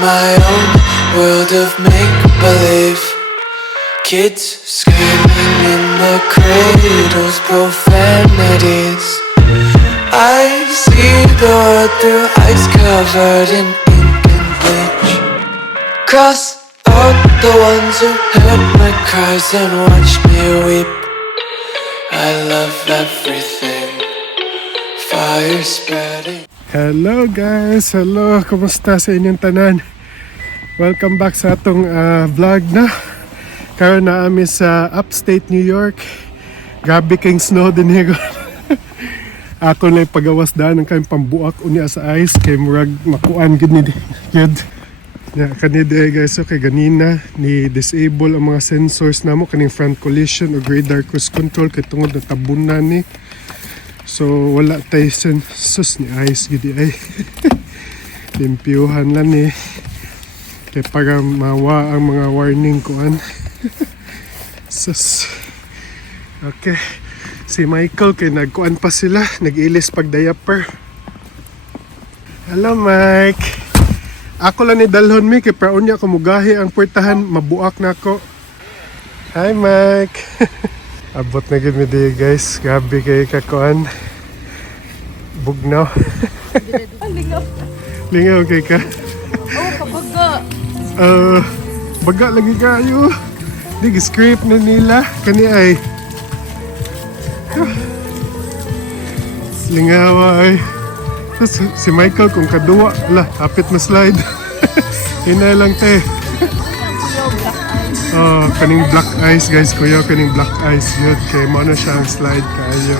my own world of make-believe. Kids screaming in the cradles, profanities. I see the world through ice covered in ink and bleach. Cross out the ones who heard my cries and watched me weep. I love everything, fire spreading. Hello guys, hello, kumusta sa inyong tanan? Welcome back sa atong vlog na. Karon na kami sa upstate New York. Grabe kayong snow din higo. Ako na pagawas daan ng kayong pambuak unya sa ice kay murag makuan gid ni yun. Kanina guys, okay, ganina ni disable ang mga sensors namo kaning front collision o radar cruise control kay tungod na tabunan ni. So wala tay sensus ni ice gid ay. Limpyuhan lang ni kay para mawa ang mga warning kuan. Sus. Okay. Si Michael kay nagkuan pa sila, nag-ilis pag diaper. Hello Mike. Ako lang ni dalhon mi kay para unya ko mugahi ang puertahan, mabuak na ako. Hi Mike. Abot na gid mi di guys. Gabi kay kakuan. Bugnaw. Lingaw. Lingaw kay ka. Oh, kabaga. Baga lagi kayo. Di script na nila kani ay. Lingawa ay. Si Michael kung kaduwa, ala, hapit na slide. Hinay lang te. Oh, kaning black ice guys, kuya, kaning black ice yun. Kay mo na siya ang slide kayo.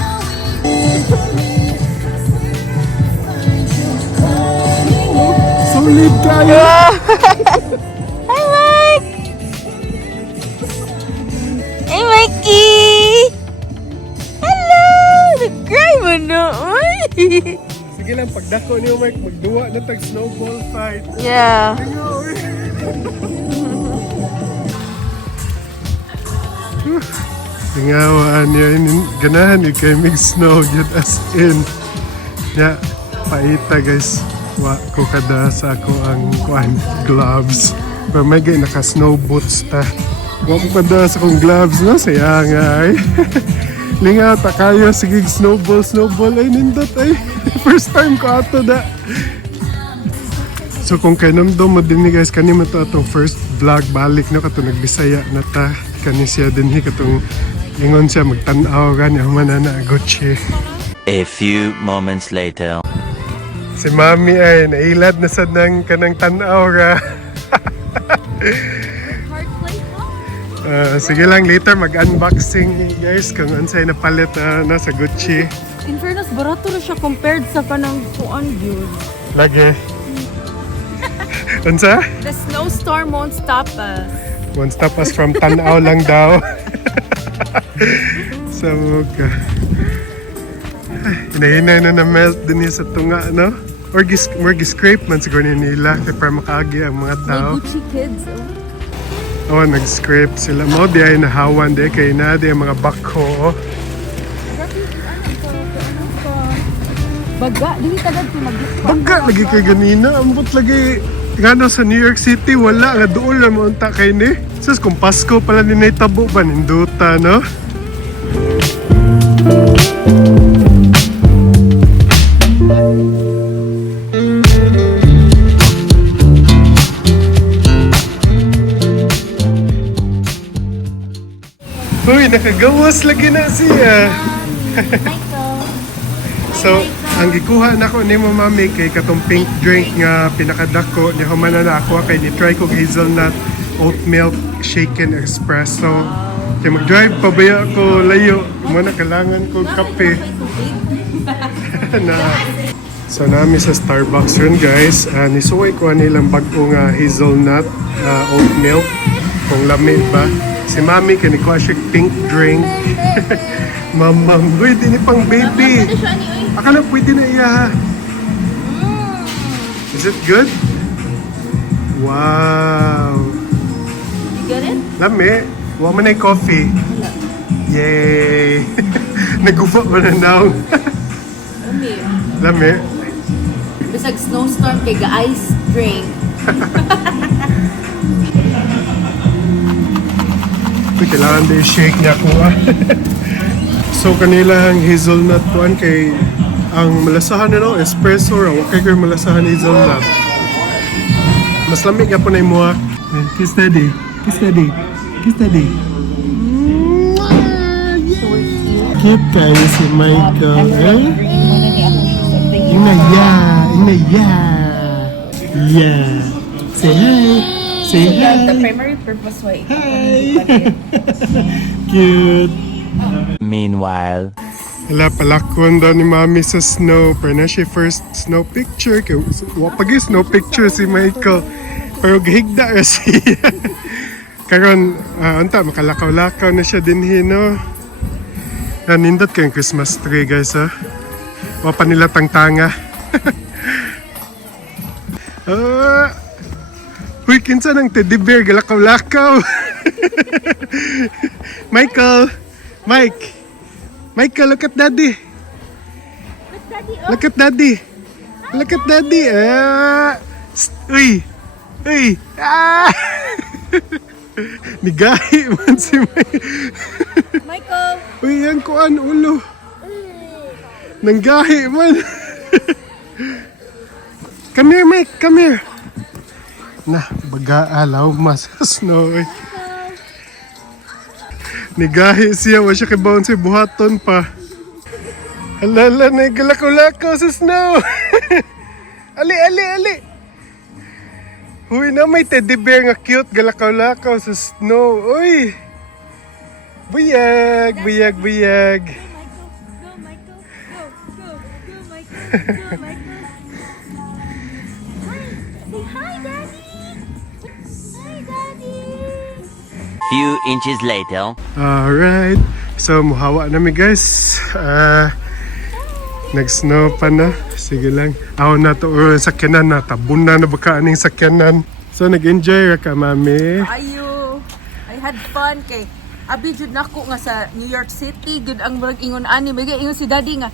Solid kayo! Hi, Mike! Hey, Mikey! Hello! Nag-cry mo na, oy! Sige lang, pagdako niyo Mike, magduwa na tag snowball fight. Yeah. Ngawaan niya, ganahan ni kay mig snow, yun as in. Ya, paita guys. Wa ko kada sa ako ang kuan gloves. Pero may gay naka snow boots ta. Wa ko kada sa akong gloves no, saya nga ay. Lingaw ta kayo, sige snowball ay nindot ay. First time ko ato da. So kung kanamdom mo din ni guys, kani mo to atong first vlog balik no, kato nagbisaya na ta. Kani siya din katong ingon siya magtan-aw gani humana na Gucci. A few moments later. Si Mami ay nailad na sa nang kanang tan-aw ra. Sige lang later mag-unboxing guys kung ansay napalit na sa Gucci. In fairness, barato na siya compared sa kanang kuan yun. Lagi. Unsa? The snowstorm won't stop us. Won't stop us from tan-aw lang daw. Sa muka. Hinahinay na na-melt din sa tunga, no? Or scrape man siguro nila kaya para makaagi ang mga tao. May Gucci kids, Oh, nag-scrape sila. Mo di ay nahawan di kay na di ang mga bako. Baga, di tagad ti mag-ispa. Baga lagi kay ganina, ambot lagi. Ngano sa New York City wala nga duol na mo unta kay ni. Sus kung Pasko pala ni naitabo ba ninduta, no? Uy, nakagawas lagi na siya. So, ang gikuha na ko ni mo mami kay katong pink drink nga pinakadako ni humana na ako kay ni try ko hazelnut oat milk shaken espresso. Kaya mag-drive pa ba ako layo? Muna kailangan ko kape. na. So nami sa Starbucks rin guys. Nisuway ko nilang bagong hazelnut oat milk. Kung lami ba. Si Mami kanikuha siya pink drink. Mamam, uy, di ni pang baby. Akala pwede na iya ha. Is it good? Wow. You get it? Lami. Huwag mo na yung coffee. Yay. Nagufa mo na now. Lami. Lami. Bisag snowstorm kay ga-ice drink. Uy, kailangan din shake niya ko. So kanilang hazelnut kuan kay ang malasahan nila espresso raw kay kay malasahan hazelnut. Mas lamig ka po na imuha. Kiss daddy. Kiss daddy. Kiss daddy. Cute kayo si Michael. Eh? Inaya. Inaya. Yeah. Say hi. Say hi. The primary purpose why Hi. Cute. Meanwhile, Wala palakon daw ni Mami sa snow. Pero na siya first snow picture. Kaya wapag yung snow picture si Michael. Pero gahigda ra siya. Karon, anta, makalakaw-lakaw na siya din no? Nanindot kayong Christmas tree guys ha. Wapa nila tangtanga. Uy, kinsa ng teddy bear, galakaw-lakaw. Michael! Mike! Michael, look at daddy! Look at daddy! Look at daddy! Uy! Uy! Ah! Nigahi man si Michael. Uy, yan kuan ulo. Nanggahi man. Come here, Mike. Come here. Na, baga alaw mas snow. Nigahi siya. Wa siya kibaon si buhaton pa. Alala, nagalakaw-lakaw sa snow. Ali, ali, ali. Uy, na may teddy bear nga cute. Galakaw-lakaw sa snow. Uy. Buyag, buyag, buyag. Go, Michael. Go, Michael. Go, Michael. Say hi, Daddy. Hi, Daddy. few inches later. Alright. So, muhawa namin guys. Nag-snow pa na. Sige lang. Ako na to sakyanan na. Tabun na baka aning sakyanan. So, nag-enjoy ra ka, Mami. Ayo. I had fun kay abi jud nako nga sa New York City gud ang murag ingon ani may ingon si Daddy nga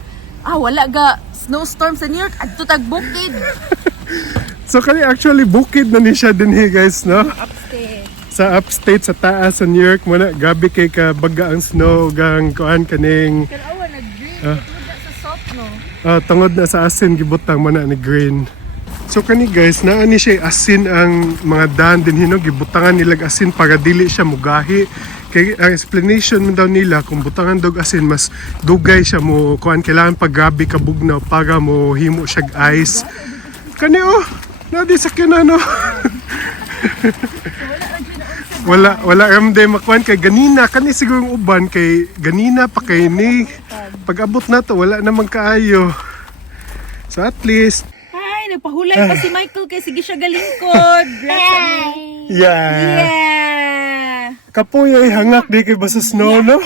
wala ga snowstorm sa New York adto tag bukid. So, kani actually bukid na ni siya din guys, no? Upstairs. Sa upstate, sa taas, sa New York muna. Gabi kay ka baga ang snow, gang kuan kaning Pero awa nag-green tungod sa soft no. tungod na sa asin gibutang mo na ni green. So kani guys, naani siya asin ang mga daan din hinog gibutangan nilag asin para dili siya mugahi. Kay ang explanation mo daw nila kung butangan dog asin mas dugay siya mo kuan kailangan pag gabi ka bugnaw para mo himo siya ice. Kani nadi sa kinano. wala ramday makuan kay ganina kani siguro uban kay ganina pa kay ni pag abot na to wala namang kaayo. So at least Nagpahulay pa si Michael kay sige siya galingkod. yeah. Kapoy ay hangak di kay basta snow no.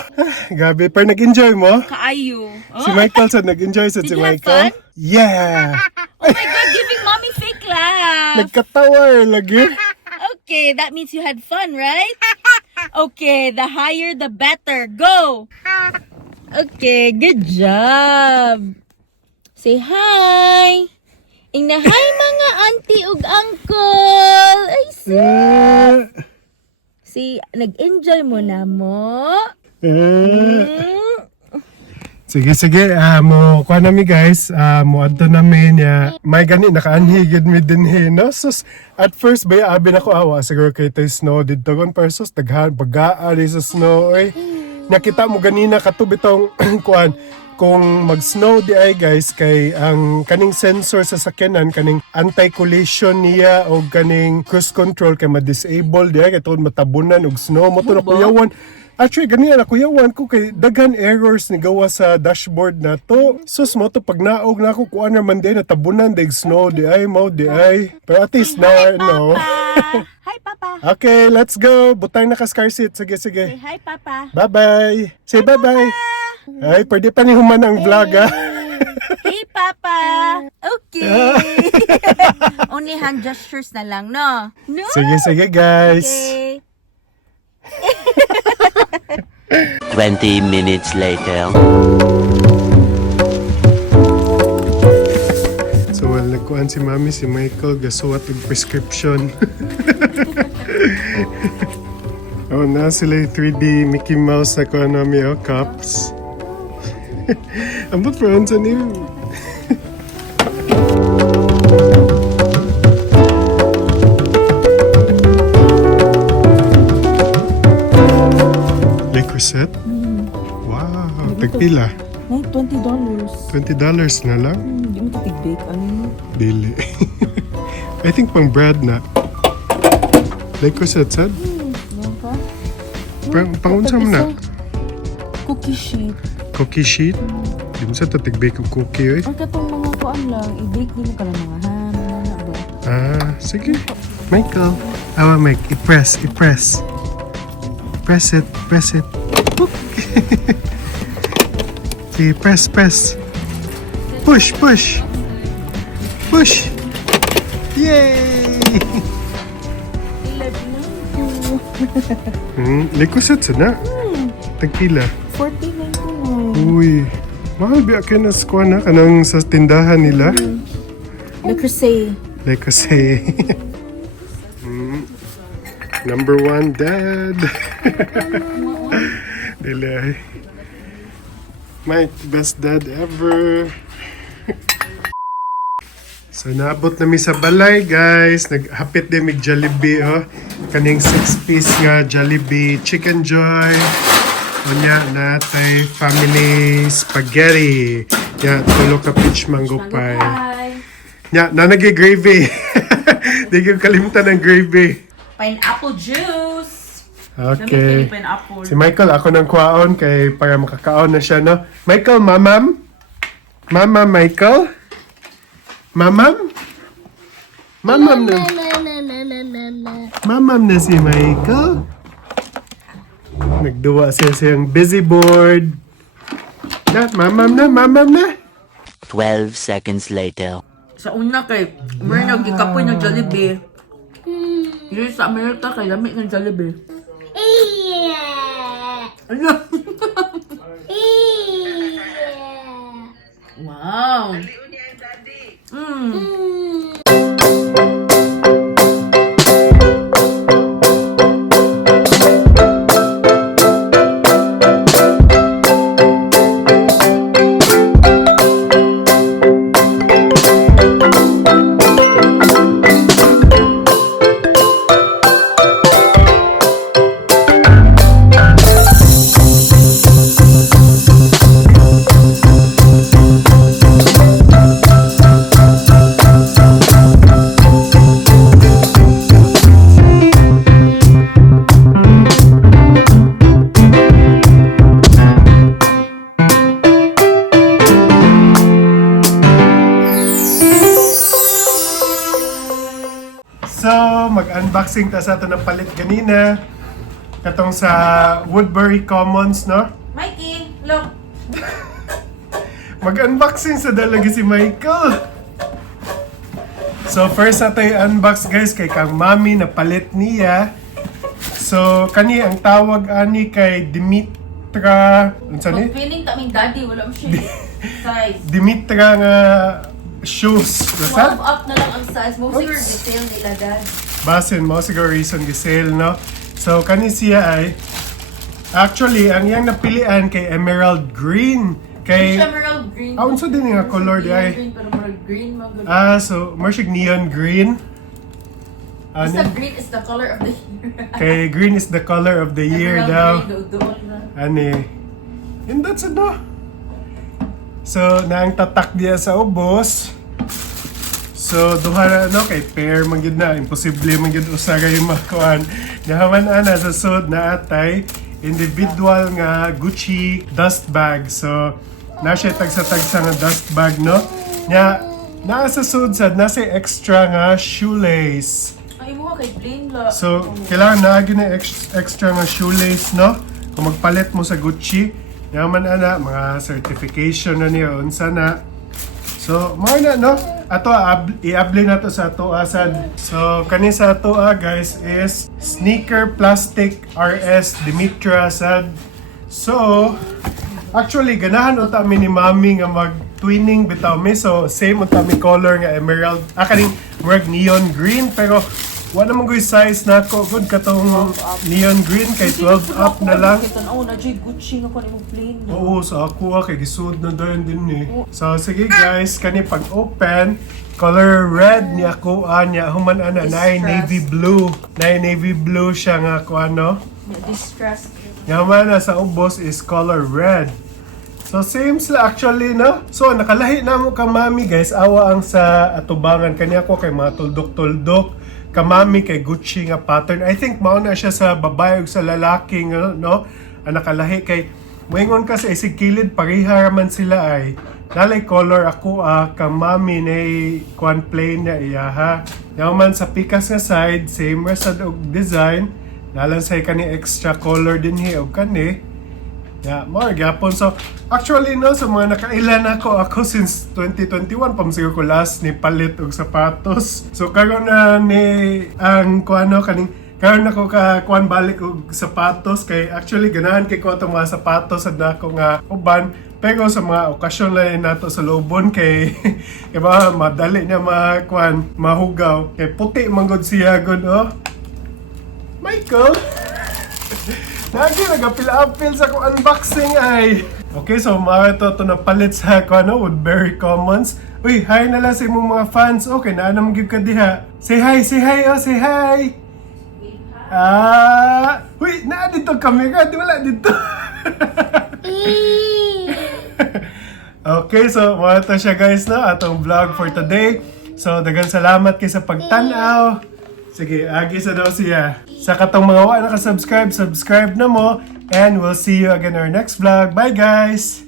Gabi pa nag-enjoy mo? Kaayo. Si Michael sa nag-enjoy sa Did si you have Michael. fun? Yeah. Oh my God, giving mommy fake laugh. Nagkatawa lagi. Okay, that means you had fun, right? Okay, the higher the better. Go! Okay, good job. Say hi. Ingna hi mga auntie ug uncle. Ay, si nag-enjoy mo na mo. Sige, mo kuha namin guys, mo adto namin ya. May gani nakaanhigid mi dinhi no. Sus at first baya abi nako awa siguro kay tay snow didto gon persos daghan bagaa di sa snow oy. Nakita mo ganina katubi tong kuan kung mag-snow di ay guys kay ang kaning sensor sa sakyanan kaning anti-collision niya o kaning cruise control kay ma-disable di ay kay tungod matabunan og snow mo to na kuyawan. Actually, ganyan na kuyawan ko kay daghan errors ni gawa sa dashboard na to. Sus mo to pag naog na ako kuan naman din natabunan dig snow di ay mo di ay. Pero at least now I know. Hi, Papa. Okay, let's go. Butang na ka car seat. Sige. Say hi, Papa. Bye-bye. Say bye-bye. Ay, pwede pa ni human ang vlog Hey, Papa. Okay. Only hand gestures na lang, no? No? Sige guys. Okay. 20 minutes later. So, well, kuan si Mami, si Michael, gasuwat og prescription. Oh, na sila yung 3D Mickey Mouse na kuan nami, oh, cups. Ambot pa unsa ni. Liquor set? Wow, tagpila. Ay, $20. $20 na lang? Hindi mo tig-bake. Ano? Dili. I think pang bread na. Liquor set, sad? Yan ka? Pangunsa mo na? Cookie sheet. Cookie sheet? Di mo sa tatig-bake ang cookie, eh. Ang katong mga kuan lang, i-bake din mo ka lang mga ham. Ano ba? Ah, sige. Michael. Awa, Mike. I-press. Press it. Sige, press. Push. Yay! Likuset sa na. Tagpila. $14.99. Uy. Mahal biya kayo na squad na kanang sa tindahan nila. Le Creuset. Like I say. Number 1 dad. Dili. My best dad ever. So naabot na mi sa balay guys. Naghapit din mig Jollibee, oh. Kaning 6-piece nga Jollibee Chicken Joy. Unya natay family spaghetti. Ya, tulo ka peach mango pie. Ya, nanagi gravy. Di ko kalimutan ng gravy. Pineapple juice. Okay. Pineapple. Si Michael, ako nang kuwaon kay para makakaon na siya, no? Michael, mamam? Mamam, Michael? Mamam? Mamam na. Mamam na si Michael. Nagduwa siya siyang busy board. Na, mamam na. 12 seconds later. Sa una kay, meron nagikapoy ng Jollibee. Yun sa Amerika kay lamig ng Jollibee. Ano? Wow. Mag-unboxing ta sa ito ng palit ganina. Katong sa Woodbury Commons, no? Mikey, look. Mag-unboxing sa dalagi si Michael. So first nato i-unbox guys kay kang mami na palit niya. So kani ang tawag ani kay Dimitra. Unsa ni? Feeling taming daddy, wala mo siya. Size. Dimitra nga shoes. 12 Basta? up na lang ang size. Most siguro detail nila, dad. Basin mo siguro reason gi sale, no? So kani siya ay actually ang iyang napilian kay emerald green kay Emerald green. unsa din nga color di ay? Green, pero emerald green mga So marshig neon green. Basta green is the color of the year. Kay green is the color of the year daw. Green, doon na. Ani. And that's it, no? So naang tatak diya sa ubos. So duha na kay pair man gyud na, imposible man gyud usa kay makuan. Nahaman ana sa sud na atay individual nga Gucci dust bag. So na siya tagsa-tagsa nga dust bag, no? Nya naa sa sud sad na say extra nga shoelace. Ay mo kay plain la. So kailangan na gyud na extra nga shoelace, no? Kung magpalit mo sa Gucci, yaman ana mga certification na niya unsa na. So, mo na, no? Ato, i-apply na to sa ato asad. So, kani sa ato guys, is Sneaker Plastic RS Dimitra asad. So, actually, ganahan unta mi ni Mami nga twinning bitaw mi. So same unta mi color nga emerald. Kaning work neon green pero wala naman ko size na ko good katong neon green kay 12 up na lang. Oh, na jay Gucci nga ko ni mo plain. Oo, so ako kay gisud na dayon din ni. So sige guys, kani pag open color red ni ako anya human ana na navy blue. Na navy blue siya nga ko ano. Distress. Yaman na sa ubos is color red. So same sila actually no. So nakalahi na mo ka mami guys. Awa ang sa atubangan kaniya ko kay mga tuldok-tuldok. Kamami kay Gucci nga pattern. I think mao na siya sa babae ug sa lalaki no. Ang nakalahi kay moingon ka sa isig kilid pareha man sila ay. Nalay color ako kamami nay kwan plain na iya ha. Yaman sa pikas nga side same resad og design. Nalang say kani extra color din hi og kani. Yeah, more gyapon. So actually no sa mga nakailan ako since 2021 pamsigo ko last ni palit og sapatos. So karon na ni ang kuano kaning karon ako ka kuan balik og sapatos kay actually ganahan kay ko atong mga sapatos sad nako nga uban pero sa mga okasyon lang nato sa lobon kay kay ba madali na kuan mahugaw kay puti man gud siya gud oh. Michael! Lagi nagapil-apil sa kong unboxing ay. Okay, so mga ito napalit sa Woodbury Commons. Uy, hi na lang sa imong mga fans. Okay, naanam gyud ka diha. Say hi, oh, say hi! Uy, naa dito camera, di wala dito. Okay, so mga ito siya guys, no? Atong vlog for today. So, daghang salamat kay sa pagtanaw. Sige, agi sa daw siya. Sa katong mga wa naka-subscribe, subscribe na mo. And we'll see you again in our next vlog. Bye guys!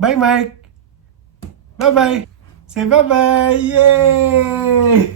Bye Mike! Bye-bye! Say bye-bye! Yay!